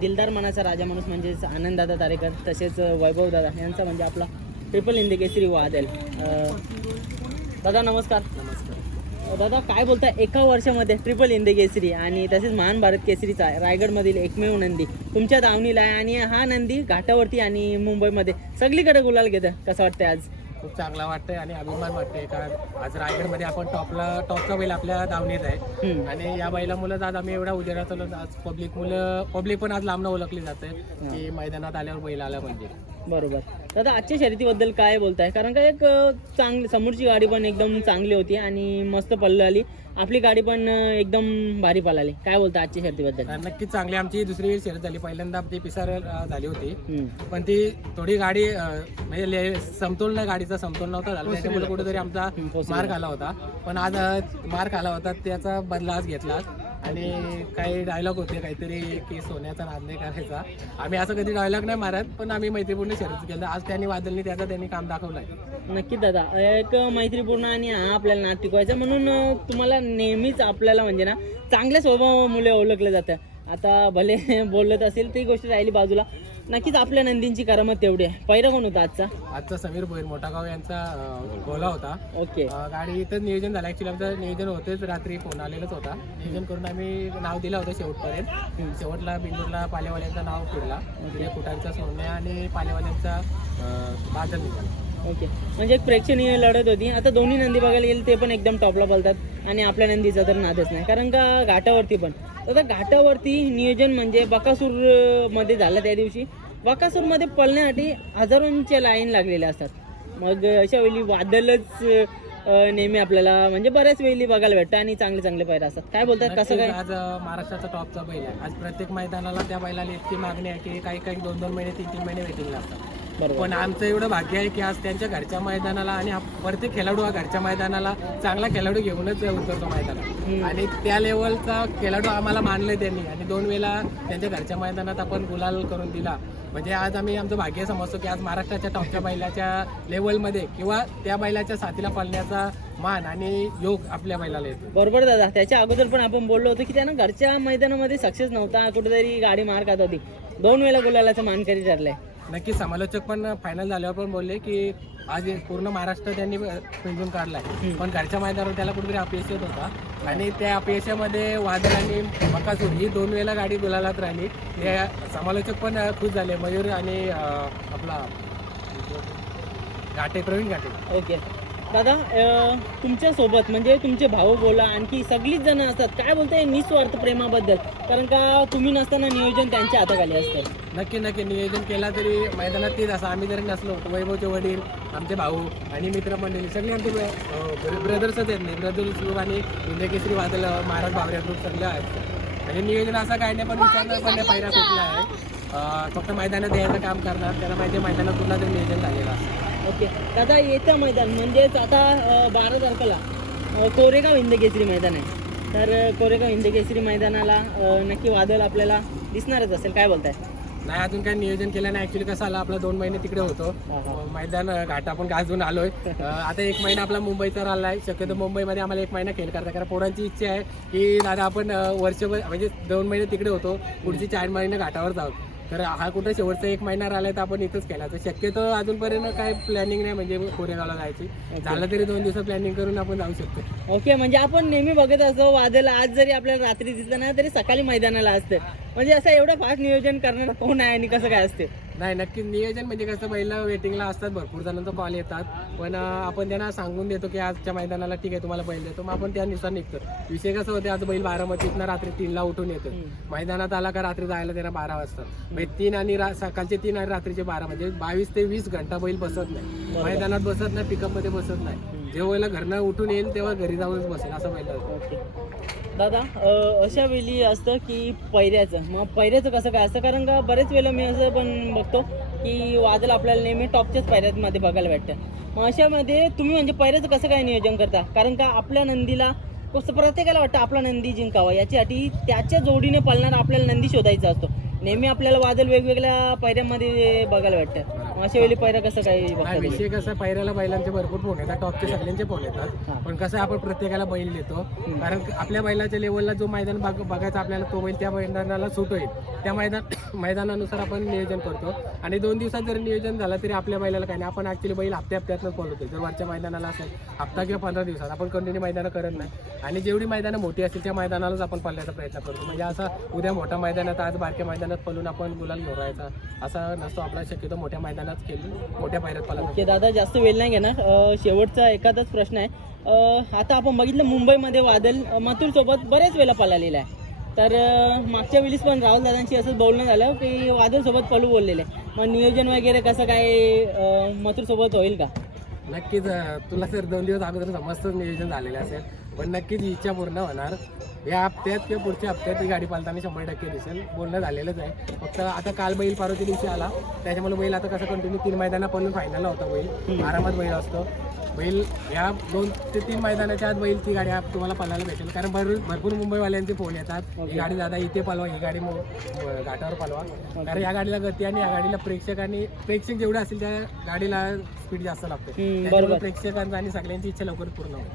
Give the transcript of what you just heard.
दिलदार मनाचा राजा माणूस म्हणजेच आनंददादा तारेकर तसेच वैभवदादा यांचा म्हणजे आपला ट्रिपल हिंदी केसरी वादेल दादा नमस्कार. नमस्कार दादा काय बोलता एका वर्षामध्ये ट्रिपल हिंदी केसरी आणि तसेच महान भारत केसरीचा आहे रायगडमधील एकमेव नंदी. तुमच्या दावणीला आहे आणि हा नंदी घाटावरती आणि मुंबईमध्ये. सगळीकडे गुलाल घेतं कसं वाटतं आज? खूप चांगला वाटतंय आणि अभिमान वाटतंय कारण आज रायगडमध्ये आपण टॉपला टॉपचा बैल आपल्या दावणीत आहे. आणि या बैलामुळे आज आम्ही एवढा उजेडात आलो. आज पब्लिक मुलं पब्लिक पण आज लांबनं ओळखली जाते की मैदानात आल्यावर बैल आला म्हणजे बरोबर. दादा आजच्या शर्यतीबद्दल काय बोलताय? कारण का एक चांगली समोरची गाडी पण एकदम चांगली होती आणि मस्त पल्ल आली आपली गाडी पण एकदम भारी पळाली. काय बोलता आजच्या शर्यतीबद्दल? आणि नक्कीच चांगली. आमची दुसरी शर्यत झाली. पहिल्यांदा ती पिसार झाली होती. पण ती थोडी गाडी म्हणजे समतोल नाही गाडीचा समतोल नव्हता झाला. त्याच्यामुळे कुठेतरी आमचा. मार्क आला होता. पण आज मार्क आला होता. त्याचा बदला आज घेतला. आणि काही डायलॉग होते काहीतरी की सोन्याचा नाद नाही करायचा. आम्ही असं कधी डायलॉग नाही मारत पण आम्ही मैत्रीपूर्ण शर्यत केलं. आज त्यांनी वादलनी त्याचा त्यांनी काम दाखवलंय. नक्की दादा एक मैत्रीपूर्ण आणि हा आपल्याला नाद टिकवायचा. म्हणून तुम्हाला नेहमीच आपल्याला म्हणजे ना चांगल्या स्वभावामुळे ओळखलं जातं. आता भले बोलत असेल ती गोष्ट राहिली बाजूला. नक्कीच आपल्या नंदींची करामत तेवढी आहे. पहिला कोण होता आजचा? आजचा समीर भोईर मोठागाव यांचा अं, गोला होता. ओके. अं, गाडी इथं नियोजन झालं. ऍक्च्युली आमचं नियोजन होतेच रात्री फोन आलेलंच होता. नियोजन करून आम्ही नाव दिलं होतं शेवटपर्यंत. शेवटला बिंदूरला पालेवाल्यांचं नाव फिरला. म्हणजे कुटांचा सोन्या आणि पालेवाल्यांचा अं, बादल निघाला. ओके. म्हणजे एक प्रेक्षणीय लढत होती. आता दोन्ही नंदी बघायला गेले ते पण एकदम टॉपला बोलतात. आणि आपल्या नंदीचा तर नादच नाही. कारण का घाटावरती पण. आता घाटावरती नियोजन म्हणजे बकासूरमध्ये झालं त्या दिवशी. बकासूरमध्ये पळण्यासाठी हजारोंच्या लाईन लागलेल्या असतात. मग अशा वेळी वादलच नेहमी आपल्याला म्हणजे बऱ्याच वेळी बघायला भेटतं आणि चांगले चांगले पैर असतात. काय बोलतात? कसं काय? आज महाराष्ट्राचा टॉपचा बैल आहे. आज प्रत्येक मैदानाला त्या बैलाला इतकी मागणी आहे की काही काही दोन दोन महिने तीन तीन महिने वेटिंग लागतात. बरोबर पण आमचं एवढं भाग्य आहे की आज त्यांच्या घरच्या मैदानाला आणि प्रत्येक खेळाडू हा घरच्या मैदानाला चांगला खेळाडू घेऊनच उतरतो मैदानात आणि त्या लेवलचा खेळाडू आम्हाला मानले त्यांनी. आणि दोन वेळा त्यांच्या घरच्या मैदानात आपण गुलाल करून दिला. म्हणजे आज आम्ही आमचं भाग्य समजतो की आज महाराष्ट्राच्या टॉपच्या बैलाच्या लेवलमध्ये किंवा त्या बैलाच्या साथीला पळण्याचा मान आणि योग आपल्या बैलाला येतो. बरोबर दादा. त्याच्या अगोदर पण आपण बोललो होतो की त्यानं घरच्या मैदानामध्ये सक्सेस नव्हता. कुठेतरी गाडी मार खात होती. दोन वेळा गुलालाचं मानकरी ठरलंय नक्की समालोचक पण फायनल झाल्यावर पण बोलले की आज पूर्ण महाराष्ट्र त्यांनी पिंजून काढलाय. पण घरच्या मैदानावर त्याला कुठेतरी अपयश येत होता. आणि त्या अपयशामध्ये वादळ आणि बकासूर ही दोन वेळेला गाडी गुलालात राहिली. ते समालोचक पण खुश झाले. मयूर आणि आपला घाटे प्रवीण घाटे. ओके. दादा अं, तुमच्यासोबत म्हणजे तुमचे भाऊ बोला आणखी सगळीच जण असतात. काय बोलताय? निस्वार्थ प्रेमाबद्दल. कारण का तुम्ही नसताना नियोजन त्यांच्या हाताखाली असतं. नक्की नक्की. नियोजन केला तरी मैदानात तेच असं आम्ही जरी नसलो वैभवचे वडील आमचे भाऊ आणि मित्रमंडळी सगळे आमचे ब्रदर्सच आहेत नाही ब्रदर्स ग्रुप आणि इंद्रकेसरी वादल महाराज भावऱ्या ग्रुप सगळं आहेत. म्हणजे नियोजन असं काय नाही पण विचारणार पण पहिला कुठला आहे. फक्त मैदानात यायचं काम करणार. त्याला माहिती आहे मैदानात कुठला तरी नियोजन झालेलं असतं ओके. दादा येतं मैदान. म्हणजेच आता बारा तारखेला कोरेगाव इंदकेसरी मैदान आहे. तर कोरेगाव इंदकेसरी मैदानाला नक्की वादळ आपल्याला दिसणारच असेल. काय बोलताय? नाही अजून काही नियोजन केलं नाही. ऍक्च्युली कसं आलं आपलं दोन महिने तिकडे होतो. मैदान घाट आपण गाजून आलोय. आता एक महिना आपला मुंबईचा राहिला आहे शक्यतो मुंबईमध्ये आम्हाला एक महिना खेळ करता कारण पोरांची इच्छा आहे की दादा आपण वर्षभर म्हणजे दोन महिने तिकडे होतो. पुढचे चार महिने घाटावर जाऊ. तर हा कुठं शेवटचा एक महिना राहिला तर आपण इथंच केला तर शक्यतो अजूनपर्यंत काय प्लॅनिंग नाही म्हणजे कोरेगावला जायची. झालं तरी दोन दिवस प्लॅनिंग करून आपण जाऊ शकतो. ओके म्हणजे आपण नेहमी बघत असतो वादळ आज जरी आपल्याला रात्री दिसलं नाही तरी सकाळी मैदानाला असतं. म्हणजे असं एवढं फास्ट नियोजन करणारा कोण आहे आणि कसं काय असते? नाही नक्की नियोजन म्हणजे कसं पहिलं वेटिंगला असतात भरपूर जणांचा कॉल येतात. पण आपण त्यांना सांगून देतो की आजच्या मैदानाला ठीक आहे तुम्हाला बैल देतो. मग आपण त्यानुसार निघतो. विषय कसं होते आज बैल बारामतीतनं रात्री तीनला उठून येतो मैदानात आला का रात्री जायला त्यांना बारा वाजता म्हणजे तीन आणि रा- सकाळचे तीन आणि रात्रीचे बारा म्हणजे बावीस ते वीस घंटा बैल बसत नाही. मैदानात बसत नाही पिकअपमध्ये बसत नाही. जेव्हा घरनं उठून येईल तेव्हा घरी जाऊनच बसेल असं पाहिलं ओके. दादा अशा वेळी असतं की पैऱ्याचं मग पैऱ्याचं कसं काय असतं? कारण का बरेच वेळेला मी असं पण बघतो की वादळ आपल्याला नेहमी टॉपच्याच पैऱ्यामध्ये बघायला भेटतं. मग अशामध्ये तुम्ही म्हणजे पैऱ्याचं कसं काय नियोजन करता? कारण का आपल्या नंदीला कसं प्रत्येकाला वाटतं आपला नंदी जिंकावा याच्यासाठी त्याच्या जोडीने पळणारा आपल्याला नंदी शोधायचा असतो. नेहमी आपल्याला वादल वेगवेगळ्या पैऱ्यांमध्ये बघायला वाटतं. अशा वेळी पैरा कसं काय बघता नाही तुम्ही? विषय कसा पहिल्याला बैलांचे भरपूर फोन येतात टॉपचे सगळ्यांचे फोन. येतात. पण कसं आपण प्रत्येकाला बैल देतो. कारण आपल्या बैलाच्या लेवलला जो मैदान बघ बघायचा आपल्याला तो बैल त्या मैदानाला सूट होईल. त्या मैदान मैदानानुसार आपण नियोजन करतो. आणि दोन दिवसात जर नियोजन झालं तरी आपल्या बैलाला काही नाही. आपण ऍक्च्युली बैल हप्त्या हप्त्यातच बोलवतो जर वरच्या मैदानाला असेल हप्ता किंवा पंधरा दिवसात. आपण कंटिन्यू मैदानं करत नाही. आणि जेवढी मैदानं मोठी असतील त्या मैदानालाच आपण पडण्याचा प्रयत्न करतो. म्हणजे असा उद्या मोठ्या मैदानात आज बारक्या मैदानात पळून आपण गुलाल घेऊन राहायचा. असा नसतो आपला शक्यतो मोठ्या मैदानात खेळून मोठ्या पायऱ्यात ओके दादा जास्त वेळ नाही घेणार. शेवटचा एखादाच प्रश्न आहे. आता आपण बघितलं मुंबईमध्ये वादल मथुर सोबत बरेच वेळा पळालेला आहे. तर मागच्या वेळीस पण राहुल दादांशी असंच बोलणं झालं की वादल सोबत पळू बोललेले. मग नियोजन वगैरे कसं काय मथुर सोबत होईल का? नक्कीच तुला सर दोन दिवस अगोदर समस्त नियोजन झालेलं असेल. पण नक्कीच इच्छा पूर्ण होणार. या हप्त्यात किंवा पुढच्या हप्त्यात ही गाडी पालताना शंभर टक्के दिसेल. बोलणं झालेलंच आहे. फक्त आता काल बैल पारोच्या दिवशी आला. त्याच्यामुळे बैल आता कसं कंटिन्यू तीन मैदाना पळून फायनलला होता बैल. आरामात बैल असतो. बैल या दोन ते तीन मैदानाच्या आत बैल ती गाडी आप- तुम्हाला पळायला भेटेल. कारण भरपूर भरपूर मुंबईवाल्यांचे फोन येतात. ही गाडी दादा इथे पळवा ही गाडी घाटावर पळवा कारण या गाडीला गती आणि या गाडीला प्रेक्षक आणि प्रेक्षक जेवढे असतील त्या गाडीला स्पीड जास्त लागते. त्याच्यामुळे प्रेक्षकांचा आणि सगळ्यांची इच्छा लवकर पूर्ण होईल.